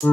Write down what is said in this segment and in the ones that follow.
Hi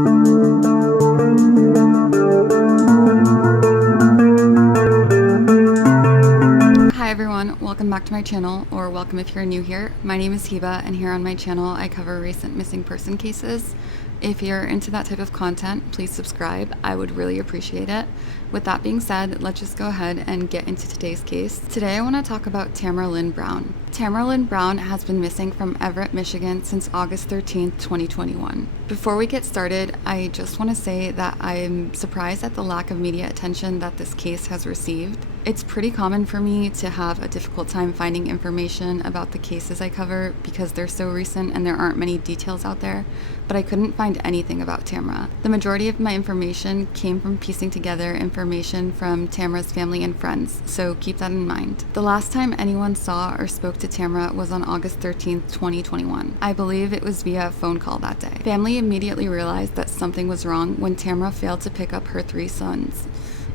everyone, welcome back to my channel, or welcome if you're new here. My name is Hiba, and here on my channel I cover recent missing person cases. If you're into that type of content, please subscribe. I would really appreciate it. With that being said, let's just go ahead and get into today's case. Today I want to talk about Tamera Lynn Brown. Tamera Lynn Brown has been missing from Everett, Michigan since August 13th, 2021. Before we get started, I just want to say that I'm surprised at the lack of media attention that this case has received. It's pretty common for me to have a difficult time finding information about the cases I cover because they're so recent and there aren't many details out there, but I couldn't find anything about Tamera. The majority of my information came from piecing together information from Tamera's family and friends, so keep that in mind. The last time anyone saw or spoke to Tamera was on August 13th, 2021. I believe it was via a phone call that day. Family immediately realized that something was wrong when Tamera failed to pick up her 3 sons.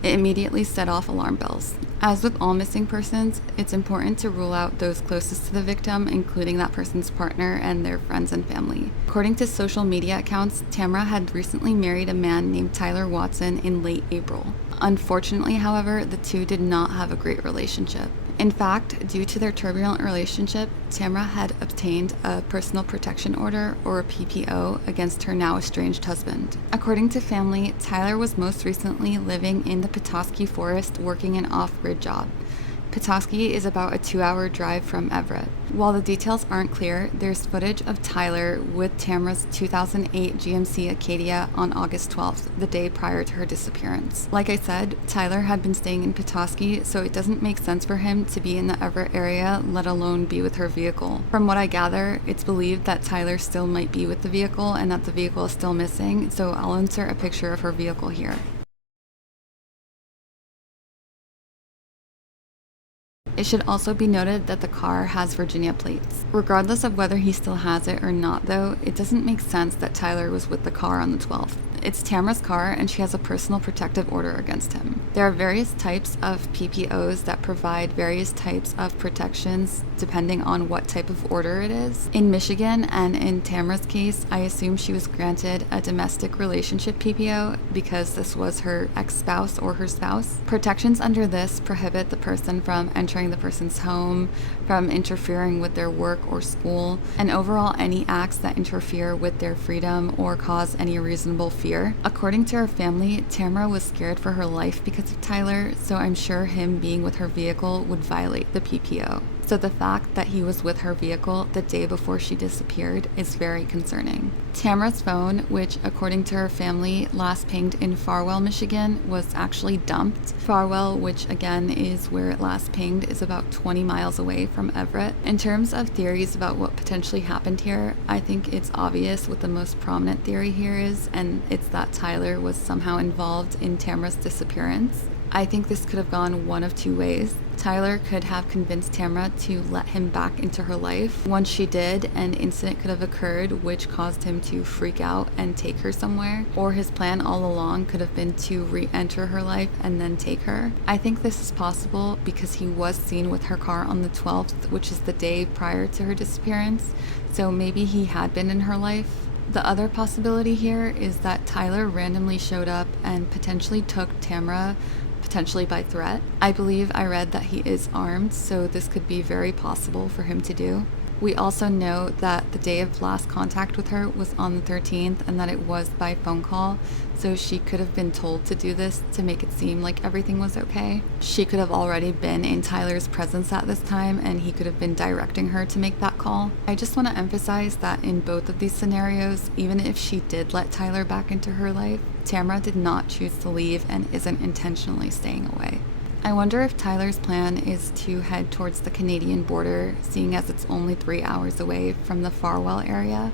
It immediately set off alarm bells. As with all missing persons, it's important to rule out those closest to the victim, including that person's partner and their friends and family. According to social media accounts, Tamera had recently married a man named Tyler Watson in late April. Unfortunately, however, the two did not have a great relationship. In fact, due to their turbulent relationship, Tamera had obtained a personal protection order, or a PPO, against her now estranged husband. According to family, Tyler was most recently living in the Petoskey Forest working an off-grid job. Petoskey is about a 2-hour drive from Everett. While the details aren't clear, there's footage of Tyler with Tamera's 2008 GMC Acadia on August 12th, the day prior to her disappearance. Like I said, Tyler had been staying in Petoskey, so it doesn't make sense for him to be in the Everett area, let alone be with her vehicle. From what I gather, it's believed that Tyler still might be with the vehicle and that the vehicle is still missing, so I'll insert a picture of her vehicle here. It should also be noted that the car has Virginia plates. Regardless of whether he still has it or not though, it doesn't make sense that Tyler was with the car on the 12th. It's Tamera's car and she has a personal protective order against him. There are various types of PPOs that provide various types of protections depending on what type of order it is. In Michigan and in Tamera's case, I assume she was granted a domestic relationship PPO because this was her ex-spouse or her spouse. Protections under this prohibit the person from entering the person's home, from interfering with their work or school, and overall any acts that interfere with their freedom or cause any reasonable fear. According to her family, Tamera was scared for her life because of Tyler, so I'm sure him being with her vehicle would violate the PPO. So the fact that he was with her vehicle the day before she disappeared is very concerning. Tamera's phone, which according to her family last pinged in Farwell, Michigan, was actually dumped. Farwell, which again is where it last pinged, is about 20 miles away from Everett. In terms of theories about what potentially happened here, I think it's obvious what the most prominent theory here is, and it's that Tyler was somehow involved in Tamera's disappearance. I think this could have gone one of 2 ways. Tyler could have convinced Tamera to let him back into her life. Once she did, an incident could have occurred which caused him to freak out and take her somewhere. Or his plan all along could have been to re-enter her life and then take her. I think this is possible because he was seen with her car on the 12th, which is the day prior to her disappearance. So maybe he had been in her life. The other possibility here is that Tyler randomly showed up and potentially took Tamera, potentially by threat. I believe I read that he is armed, so this could be very possible for him to do. We also know that the day of last contact with her was on the 13th and that it was by phone call, so she could have been told to do this to make it seem like everything was okay. She could have already been in Tyler's presence at this time and he could have been directing her to make that call. I just want to emphasize that in both of these scenarios, even if she did let Tyler back into her life, Tamera did not choose to leave and isn't intentionally staying away. I wonder if Tyler's plan is to head towards the Canadian border, seeing as it's only 3 hours away from the Farwell area.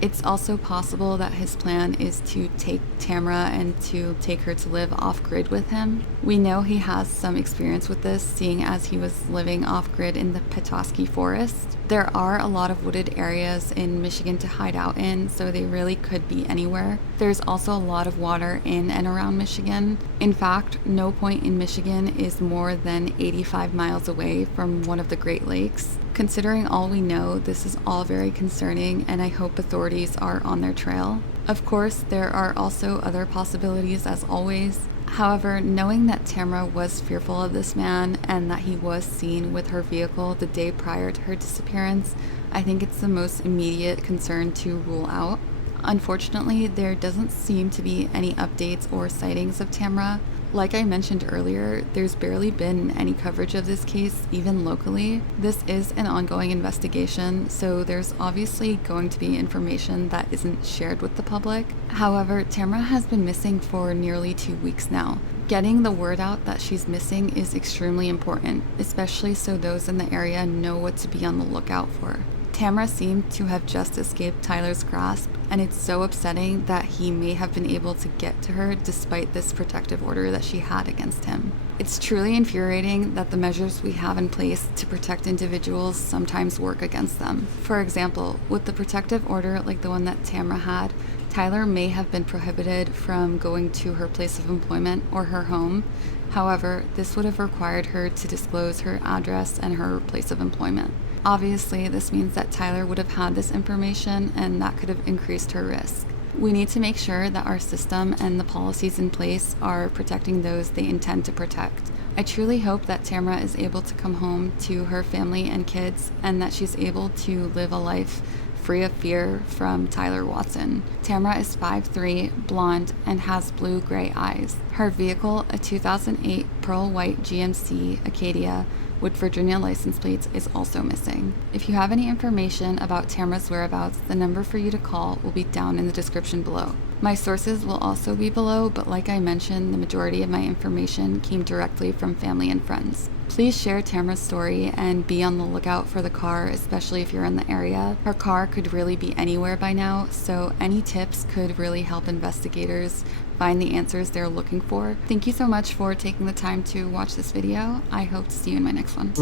It's also possible that his plan is to take Tamera and to take her to live off-grid with him. We know he has some experience with this, seeing as he was living off-grid in the Petoskey Forest. There are a lot of wooded areas in Michigan to hide out in, so they really could be anywhere. There's also a lot of water in and around Michigan. In fact, no point in Michigan is more than 85 miles away from one of the Great Lakes. Considering all we know, this is all very concerning, and I hope authorities are on their trail. Of course, there are also other possibilities as always. However, knowing that Tamera was fearful of this man and that he was seen with her vehicle the day prior to her disappearance, I think it's the most immediate concern to rule out. Unfortunately, there doesn't seem to be any updates or sightings of Tamera. Like I mentioned earlier, there's barely been any coverage of this case, even locally. This is an ongoing investigation, so there's obviously going to be information that isn't shared with the public. However, Tamera has been missing for nearly 2 weeks now. Getting the word out that she's missing is extremely important, especially so those in the area know what to be on the lookout for. Tamera seemed to have just escaped Tyler's grasp, and it's so upsetting that he may have been able to get to her despite this protective order that she had against him. It's truly infuriating that the measures we have in place to protect individuals sometimes work against them. For example, with the protective order like the one that Tamera had, Tyler may have been prohibited from going to her place of employment or her home. However, this would have required her to disclose her address and her place of employment. Obviously, this means that Tyler would have had this information, and that could have increased her risk. We need to make sure that our system and the policies in place are protecting those they intend to protect. I truly hope that Tamera is able to come home to her family and kids, and that she's able to live a life free of fear from Tyler Watson. Tamera is 5'3", blonde, and has blue-gray eyes. Her vehicle, a 2008 pearl white GMC Acadia with Virginia license plates, is also missing. If you have any information about Tamera's whereabouts, the number for you to call will be down in the description below. My sources will also be below, but like I mentioned, the majority of my information came directly from family and friends. Please share Tamera's story and be on the lookout for the car, especially if you're in the area. Her car could really be anywhere by now, so any tips could really help investigators find the answers they're looking for. Thank you so much for taking the time to watch this video. I hope to see you in my next one.